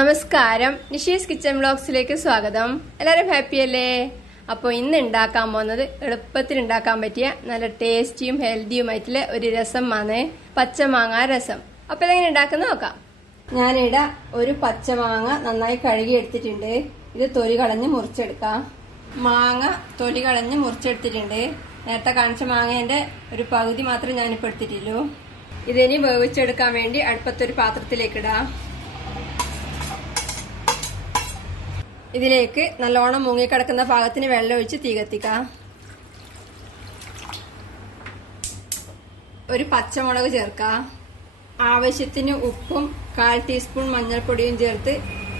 നമസ്കാരം, നിഷീസ് കിച്ചൺ വ്ലോഗ്സിലേക്ക് സ്വാഗതം. എല്ലാവരും ഹാപ്പി അല്ലേ? അപ്പോൾ ഇന്ന് ഉണ്ടാക്കാൻ പോകുന്നത് എളുപ്പത്തിൽ ഉണ്ടാക്കാൻ പറ്റിയ നല്ല ടേസ്റ്റിയും ഹെൽത്തിയുമായിട്ടുള്ള ഒരു രസമാണ് പച്ചമാങ്ങ രസം. അപ്പോൾ ഇതെങ്ങനെ ഉണ്ടാക്കുന്ന നോക്കാം. ഞാനിവിടെ ഒരു പച്ചമാങ്ങ നന്നായി കഴുകി എടുത്തിട്ടുണ്ട്. ഇത് തൊലി കളഞ്ഞ് മുറിച്ചെടുക്കാം. മാങ്ങ തൊലി കളഞ്ഞ് മുറിച്ചെടുത്തിട്ടുണ്ട്. നേരത്തെ കാണിച്ച മാങ്ങേന്റെ ഒരു പകുതി മാത്രമേ ഞാനിപ്പോൾ എടുത്തിട്ടുള്ളൂ. ഇതിനി വേവിച്ചെടുക്കാൻ വേണ്ടി അടുപ്പത്തൊരു പാത്രത്തിലേക്ക് ഇടാം. ഇതിലേക്ക് നല്ലോണം മുങ്ങിക്കിടക്കുന്ന പാകത്തിന് വെള്ളം ഒഴിച്ച് തീ കത്തിക്കാം. ഒരു പച്ചമുളക് ചേർക്കാം. ആവശ്യത്തിന് ഉപ്പും 1/4 ടീസ്പൂൺ മഞ്ഞൾപ്പൊടിയും ചേർത്ത്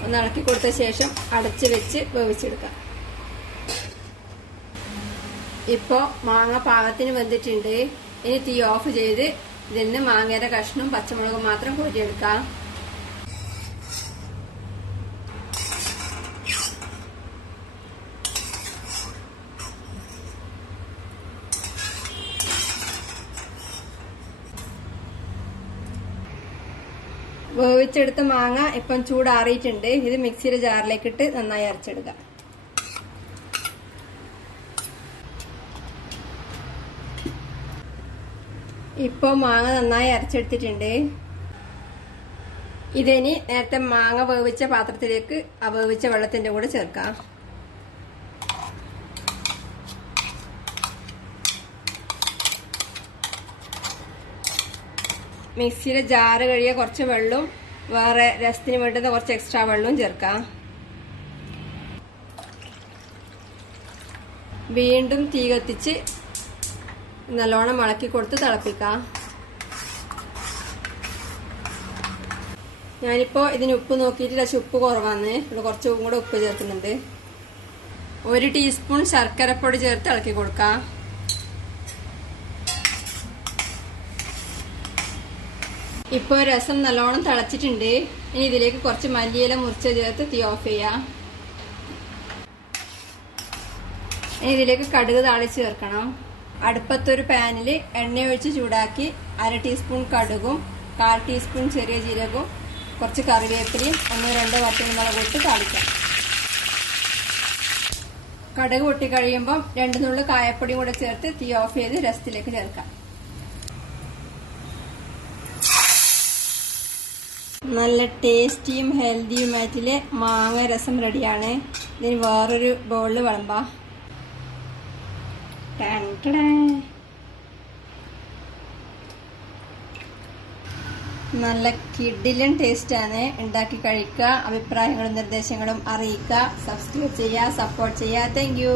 ഒന്ന് ഇളക്കി കൊടുത്ത ശേഷം അടച്ചു വെച്ച് വേവിച്ചെടുക്കാം. ഇപ്പോൾ മാങ്ങ പാകത്തിന് വെന്തിട്ടുണ്ട്. ഇനി തീ ഓഫ് ചെയ്ത് ഇതിൽ നിന്ന് മാങ്ങയുടെ കഷ്ണവും പച്ചമുളകും മാത്രം കോരിയെടുക്കാം. വേവിച്ചെടുത്ത മാങ്ങ ഇപ്പം ചൂടാറിയിട്ടുണ്ട്. ഇത് മിക്സിയുടെ ജാറിലേക്ക് ഇട്ട് നന്നായി അരച്ചെടുക്കാം. ഇപ്പോൾ മാങ്ങ നന്നായി അരച്ചെടുത്തിട്ടുണ്ട്. ഇതിനി നേരത്തെ മാങ്ങ വേവിച്ച പാത്രത്തിലേക്ക് ആ വേവിച്ച വെള്ളത്തിന്റെ കൂടെ ചേർക്കാം. മിക്സിയിലെ ജാറ് കഴിയ കുറച്ച് വെള്ളവും വേറെ രസത്തിന് വേണ്ടുന്ന കുറച്ച് എക്സ്ട്രാ വെള്ളവും ചേർക്കാം. വീണ്ടും തീ കത്തിച്ച് നല്ലോണം ഇളക്കി കൊടുത്ത് തിളപ്പിക്കാം. ഞാനിപ്പോൾ ഇതിന് ഉപ്പ് നോക്കിയിട്ട് പക്ഷെ ഉപ്പ് കുറവാണ്. ഇവിടെ കുറച്ച് കൂടെ ഉപ്പ് ചേർക്കുന്നുണ്ട്. 1 ടീസ്പൂൺ ശർക്കരപ്പൊടി ചേർത്ത് ഇളക്കി കൊടുക്കാം. ഇപ്പോൾ രസം നല്ലോണം തിളച്ചിട്ടുണ്ട്. ഇനി ഇതിലേക്ക് കുറച്ച് മല്ലിയില മുറിച്ച് ചേർത്ത് തീ ഓഫ് ചെയ്യാം. ഇനി ഇതിലേക്ക് കടുക് താളിച്ച് ചേർക്കണം. അടുപ്പത്തൊരു പാനിൽ എണ്ണ ഒഴിച്ച് ചൂടാക്കി 1/2 ടീസ്പൂൺ കടുകും 1/4 ടീസ്പൂൺ ചെറിയ ജീരകവും കുറച്ച് കറിവേപ്പിലയും 1-2 വറ്റൽമുളകും ഇട്ട് താളിക്കാം. കടുക് പൊട്ടി കഴിയുമ്പം 2 നുള്ളു കായപ്പൊടിയും കൂടെ ചേർത്ത് തീ ഓഫ് ചെയ്ത് രസത്തിലേക്ക് ചേർക്കാം. നല്ല ടേസ്റ്റിയും ഹെൽത്തിയുമായിട്ടുള്ള മാങ്ങ രസം റെഡിയാണ്. ഇതിന് വേറൊരു ബൗളിൽ വിളമ്പാം. നല്ല കിഡിലൻ ടേസ്റ്റാണ്. ഉണ്ടാക്കി കഴിക്കുക. അഭിപ്രായങ്ങളും നിർദ്ദേശങ്ങളും അറിയിക്കുക. സബ്സ്ക്രൈബ് ചെയ്യുക, സപ്പോർട്ട് ചെയ്യുക. Thank you.